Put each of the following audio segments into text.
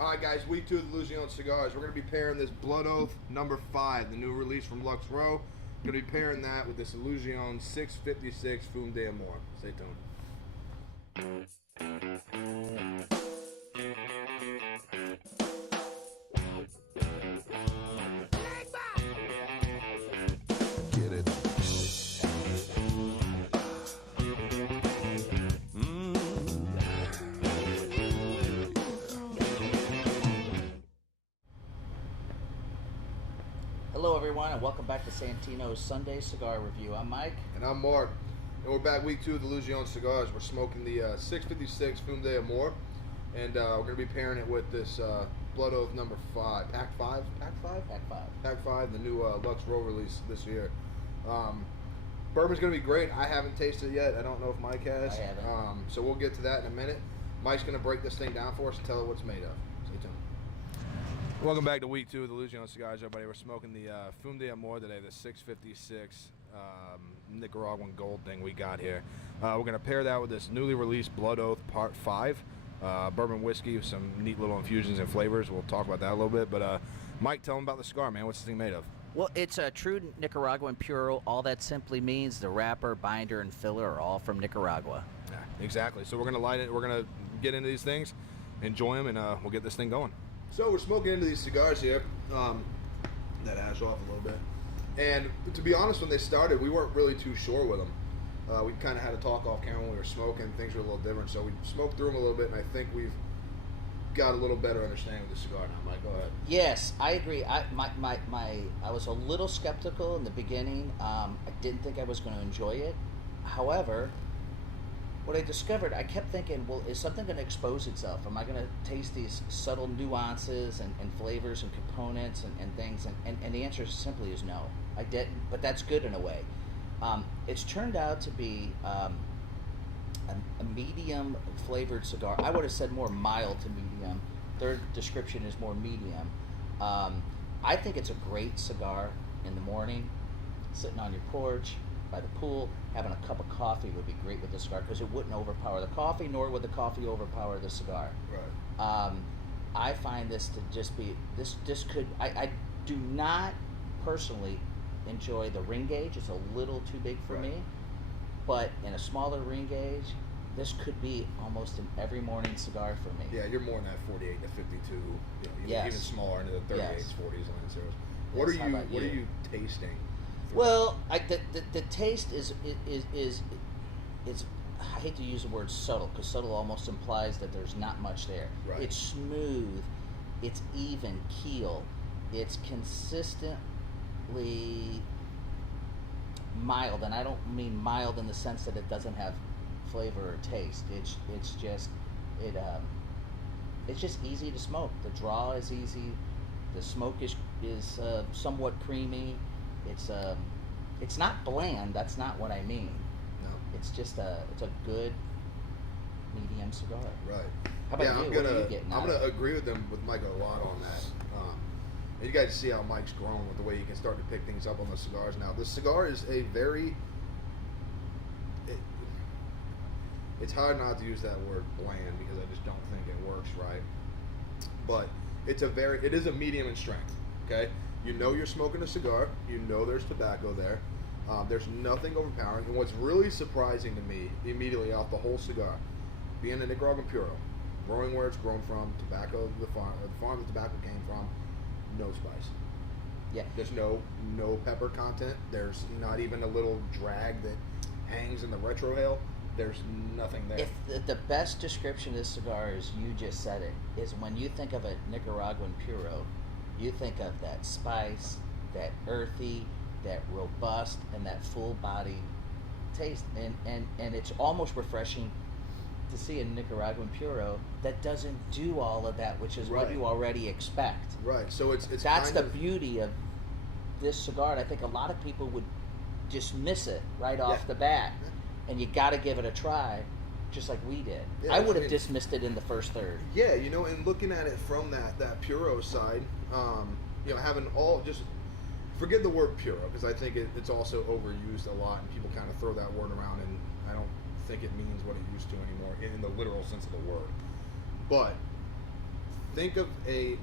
All right, guys, week 2 of the Illusion Cigars. We're going to be pairing this Blood Oath number 5, the new release from Lux Row. We're going to be pairing that with this Illusion 656 Fume D'Amour. Stay tuned. Get it. Hello everyone and welcome back to Santino's Sunday Cigar Review. I'm Mike. And I'm Marc. And we're back week 2 of the Illusion Cigars. We're smoking the 656 Fume D'Amour. And we're going to be pairing it with this Blood Oath number 5. Pack 5? Pack 5? Pack 5. Pack 5, the new Lux Row release this year. Bourbon's going to be great. I haven't tasted it yet. I don't know if Mike has. I haven't. So we'll get to that in a minute. Mike's going to break this thing down for us and tell it what it's made of. Stay tuned. Welcome back to week 2 of the Illusion Cigars, everybody. We're smoking the Fume D'Amour today, the 656 Nicaraguan gold thing we got here. We're going to pair that with this newly released Blood Oath Part 5 bourbon whiskey with some neat little infusions and flavors. We'll talk about that a little bit. But Mike, tell them about the cigar, man. What's this thing made of? Well, it's a true Nicaraguan puro. All that simply means the wrapper, binder, and filler are all from Nicaragua. Yeah, exactly. So we're going to light it. We're going to get into these things, enjoy them, and we'll get this thing going. So we're smoking into these cigars here. That ash off a little bit. And to be honest, when they started, we weren't really too sure with them. We kind of had a talk off camera when we were smoking. Things were a little different, so we smoked through them a little bit, and I think we've got a little better understanding of the cigar now. Mike, go ahead. Yes, I agree. I was a little skeptical in the beginning. I didn't think I was going to enjoy it. However, what I discovered, I kept thinking, well, is something going to expose itself? Am I going to taste these subtle nuances and flavors and components and things? And the answer simply is no. I didn't, but that's good in a way. It's turned out to be a medium flavored cigar. I would have said more mild to medium. Their description is more medium. I think it's a great cigar in the morning, sitting on your porch, by the pool, having a cup of coffee would be great with the cigar because it wouldn't overpower the coffee, nor would the coffee overpower the cigar. Right. I find this to just be this could I do not personally enjoy the ring gauge. It's a little too big for me, but in a smaller ring gauge, this could be almost an every morning cigar for me. Yeah, you're more in that 48 to 52, yes. Even smaller into the 38s, yes. 40s, and zeros. What are you tasting? Well, the taste is I hate to use the word subtle because subtle almost implies that there's not much there. Right. It's smooth, it's even keel, it's consistently mild, and I don't mean mild in the sense that it doesn't have flavor or taste. It's just easy to smoke. The draw is easy. The smoke is somewhat creamy. It's not bland. That's not what I mean. No. It's just it's a good medium cigar. Right. How about you? What are you getting? I'm gonna agree with Mike a lot on that. And you guys see how Mike's grown with the way he can start to pick things up on the cigars now. The cigar is a very. It's hard not to use that word bland because I just don't think it works right. But it is a medium in strength. Okay. You know you're smoking a cigar. You know there's tobacco there. There's nothing overpowering. And what's really surprising to me, immediately out the whole cigar, being a Nicaraguan puro, growing where it's grown from, tobacco, the farm the tobacco came from, no spice. Yeah. There's no pepper content. There's not even a little drag that hangs in the retrohale. There's nothing there. If the best description of this cigar is you just said it, is when you think of a Nicaraguan puro, you think of that spice, that earthy, that robust, and that full-bodied taste. And it's almost refreshing to see a Nicaraguan puro that doesn't do all of that, which is what you already expect. Right. So it's that's the beauty of this cigar. And I think a lot of people would dismiss it right off the bat, and you got to give it a try. Just like we did. Yeah, I would have dismissed it in the first third. Yeah, and looking at it from that puro side, having just forget the word puro because I think it's also overused a lot and people kind of throw that word around and I don't think it means what it used to anymore in the literal sense of the word. But think of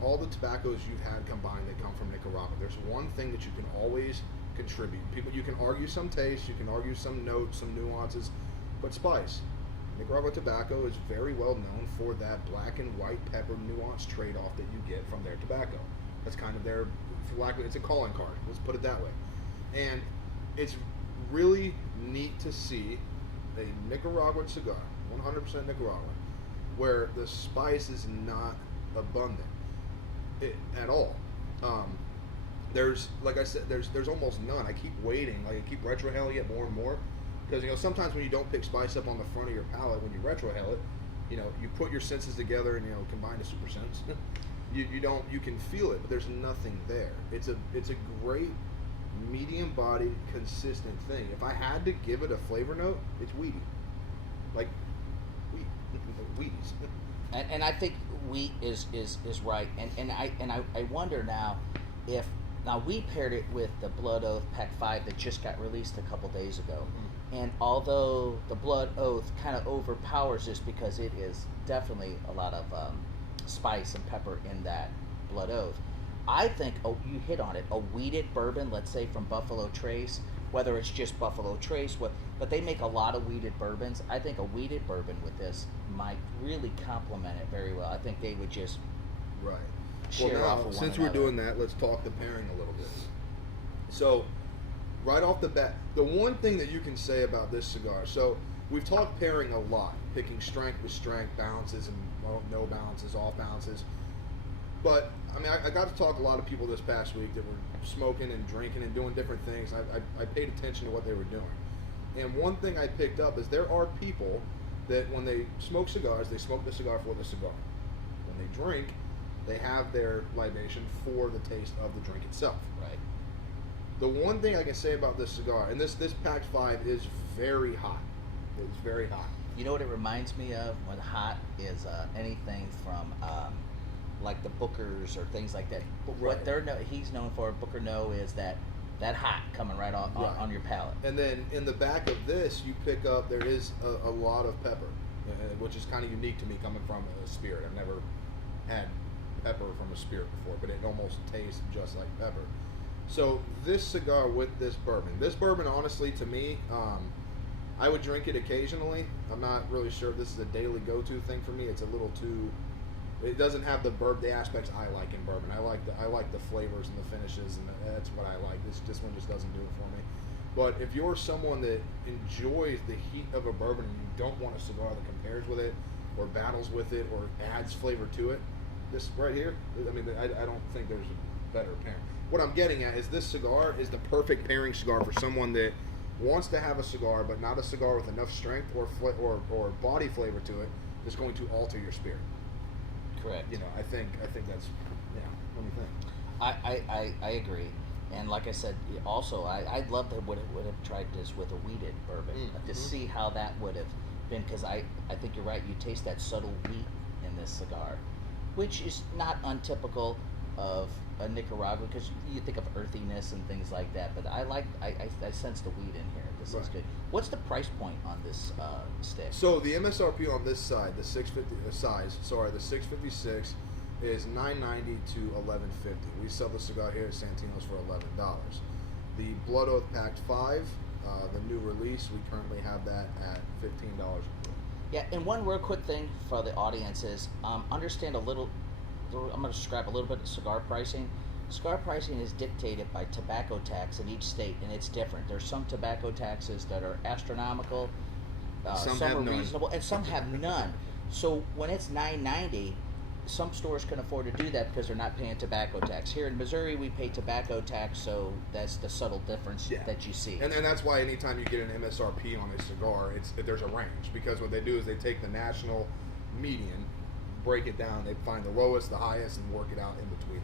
all the tobaccos you've had combined that come from Nicaragua. There's one thing that you can always contribute. People, you can argue some taste, you can argue some notes, some nuances, but spice. Nicaragua tobacco is very well known for that black and white pepper nuance trade-off that you get from their tobacco. That's kind of their, it's a calling card. Let's put it that way. And it's really neat to see a Nicaraguan cigar, 100% Nicaraguan, where the spice is not abundant at all. There's, like I said, there's almost none. I keep waiting, like I keep retrohaling it more and more, because sometimes when you don't pick spice up on the front of your palate when you retrohale it, you put your senses together and combine the super sense. you can feel it, but there's nothing there. It's a great medium bodied consistent thing. If I had to give it a flavor note, it's weedy, like Wheaties. And I think wheat is right, and I wonder now if we paired it with the Blood Oath Pack 5 that just got released a couple days ago, and although the Blood Oath kind of overpowers this because it is definitely a lot of spice and pepper in that Blood Oath, I think you hit on it, a wheated bourbon, let's say from Buffalo Trace, whether it's just Buffalo Trace, but they make a lot of wheated bourbons. I think a wheated bourbon with this might really complement it very well. I think they would just share off of one since another. we're doing that, let's talk the pairing a little bit. So, right off the bat, the one thing that you can say about this cigar, so we've talked pairing a lot, picking strength with strength, balances and no balances, off balances. But, I mean, I got to talk to a lot of people this past week that were smoking and drinking and doing different things. I paid attention to what they were doing. And one thing I picked up is there are people that when they smoke cigars, they smoke the cigar for the cigar. When they drink, they have their libation for the taste of the drink itself. Right. The one thing I can say about this cigar, and this Pack 5 is very hot. It's very hot. You know what it reminds me of when hot is anything from like the Bookers or things like that. But what he's known for, Booker No, is that hot coming right on your palate. And then in the back of this, you pick up, there is a lot of pepper, which is kind of unique to me coming from a spirit. I've never had pepper from a spirit before, but it almost tastes just like pepper. So this cigar with this bourbon honestly to me, I would drink it occasionally. I'm not really sure if this is a daily go-to thing for me. It's a little too, it doesn't have the aspects I like in bourbon. I like the flavors and the finishes, and that's what I like. This one just doesn't do it for me. But if you're someone that enjoys the heat of a bourbon and you don't want a cigar that compares with it or battles with it or adds flavor to it, this right here, I mean, I don't think there's a better pairing. What I'm getting at is this cigar is the perfect pairing cigar for someone that wants to have a cigar, but not a cigar with enough strength or body flavor to it that's going to alter your spirit. Correct. I think that's, what do you think? I agree. And like I said, also, I'd love to would have tried this with a wheated bourbon to see how that would have been, because I think you're right. You taste that subtle wheat in this cigar, which is not untypical of a Nicaragua, because you think of earthiness and things like that. But I sense the wheat in here. This is good. What's the price point on this stick? So the MSRP on this side, the 656 is $9.90 to $11.50. We sell the cigar here at Santino's for $11. The Blood Oath Pack 5, the new release, we currently have that at $15. Yeah, and one real quick thing for the audience is understand a little. I'm going to describe a little bit of cigar pricing. Cigar pricing is dictated by tobacco tax in each state, and it's different. There's some tobacco taxes that are astronomical, some are reasonable, and some have none. So when it's $9.90, some stores can afford to do that because they're not paying tobacco tax. Here in Missouri, we pay tobacco tax, so that's the subtle difference that you see. And that's why anytime you get an MSRP on a cigar, there's a range, because what they do is they take the national median, break it down, they find the lowest, the highest, and work it out in between there.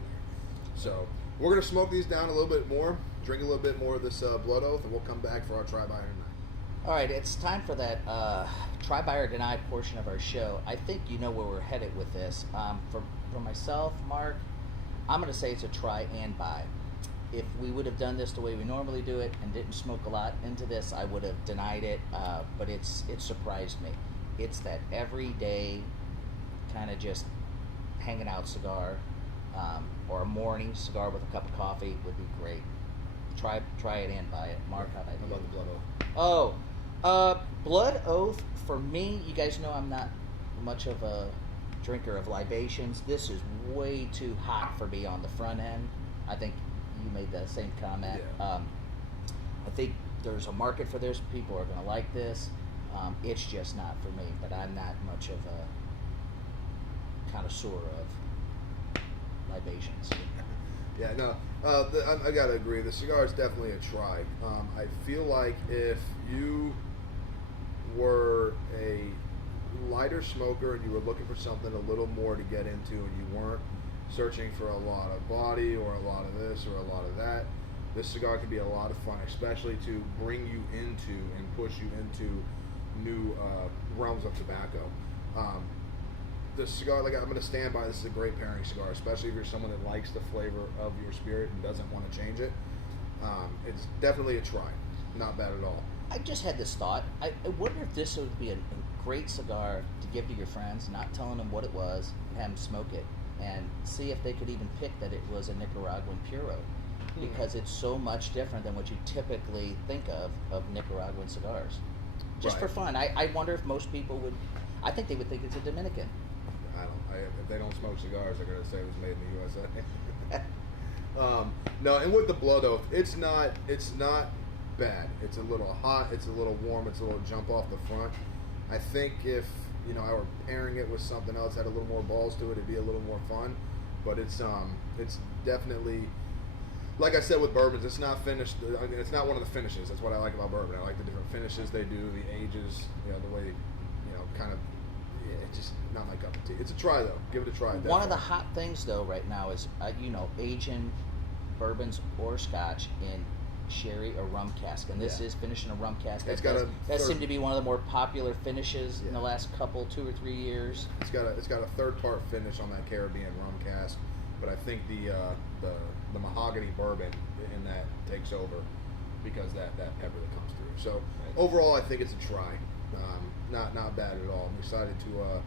So we're going to smoke these down a little bit more, drink a little bit more of this Blood Oath, and we'll come back for our try, buy, or deny. All right, it's time for that try, buy, or deny portion of our show. I think you know where we're headed with this. For myself, Mark, I'm going to say it's a try and buy. If we would have done this the way we normally do it and didn't smoke a lot into this, I would have denied it, but it surprised me. It's that everyday kind of just hanging out cigar, or a morning cigar with a cup of coffee would be great. Try it and buy it. Mark, how about How you? about the Blood Oath? Blood Oath, for me, you guys know I'm not much of a drinker of libations. This is way too hot for me on the front end. I think you made the same comment. Yeah. I think there's a market for this. People are going to like this. It's just not for me, but I'm not much of a connoisseur of libations. Yeah, no, I gotta agree. The cigar is definitely a try. I feel like if you were a lighter smoker and you were looking for something a little more to get into, and you weren't searching for a lot of body or a lot of this or a lot of that, this cigar can be a lot of fun, especially to bring you into and push you into new realms of tobacco. The cigar, like, I'm going to stand by, this is a great pairing cigar, especially if you're someone that likes the flavor of your spirit and doesn't want to change it. It's definitely a try. Not bad at all. I just had this thought. I wonder if this would be a great cigar to give to your friends, not telling them what it was, and have them smoke it, and see if they could even pick that it was a Nicaraguan Puro, because it's so much different than what you typically think of Nicaraguan cigars. Just for fun. I wonder if most people would, I think they would think it's a Dominican. If they don't smoke cigars, they're gonna say it was made in the USA. No, and with the Blood Oath, it's not bad. It's a little hot. It's a little warm. It's a little jump off the front. I think if I were pairing it with something else, had a little more balls to it, it'd be a little more fun. But it's definitely, like I said with bourbons, it's not finished. I mean, it's not one of the finishes. That's what I like about bourbon. I like the different finishes they do, the ages, the way, kind of. It's just not my cup of tea. It's a try though. Give it a try. Definitely. One of the hot things though right now is aging bourbons or Scotch in sherry or rum cask, and this is finished in a rum cask. That seemed to be one of the more popular finishes in the last 2 or 3 years. It's got a third part finish on that Caribbean rum cask, but I think the mahogany bourbon in that takes over because that pepper that comes through. So overall, I think it's a try. Not bad at all. I'm excited to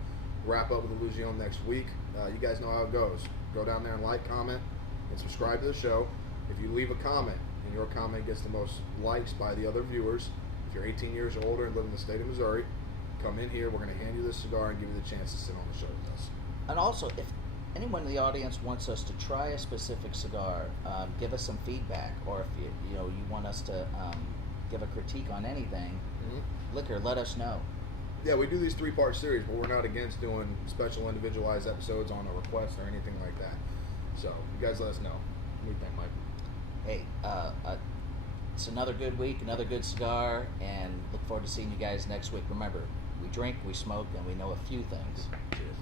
wrap up with Illusion next week. You guys know how it goes. Go down there and like, comment, and subscribe to the show. If you leave a comment and your comment gets the most likes by the other viewers, if you're 18 years or older and live in the state of Missouri, come in here. We're going to hand you this cigar and give you the chance to sit on the show with us. And also, if anyone in the audience wants us to try a specific cigar, give us some feedback, or if you want us to give a critique on anything, liquor, let us know. Yeah, we do these 3-part series, but we're not against doing special individualized episodes on a request or anything like that. So you guys let us know. What do you think, Mike? Hey, it's another good week, another good cigar, and look forward to seeing you guys next week. Remember, we drink, we smoke, and we know a few things. Cheers.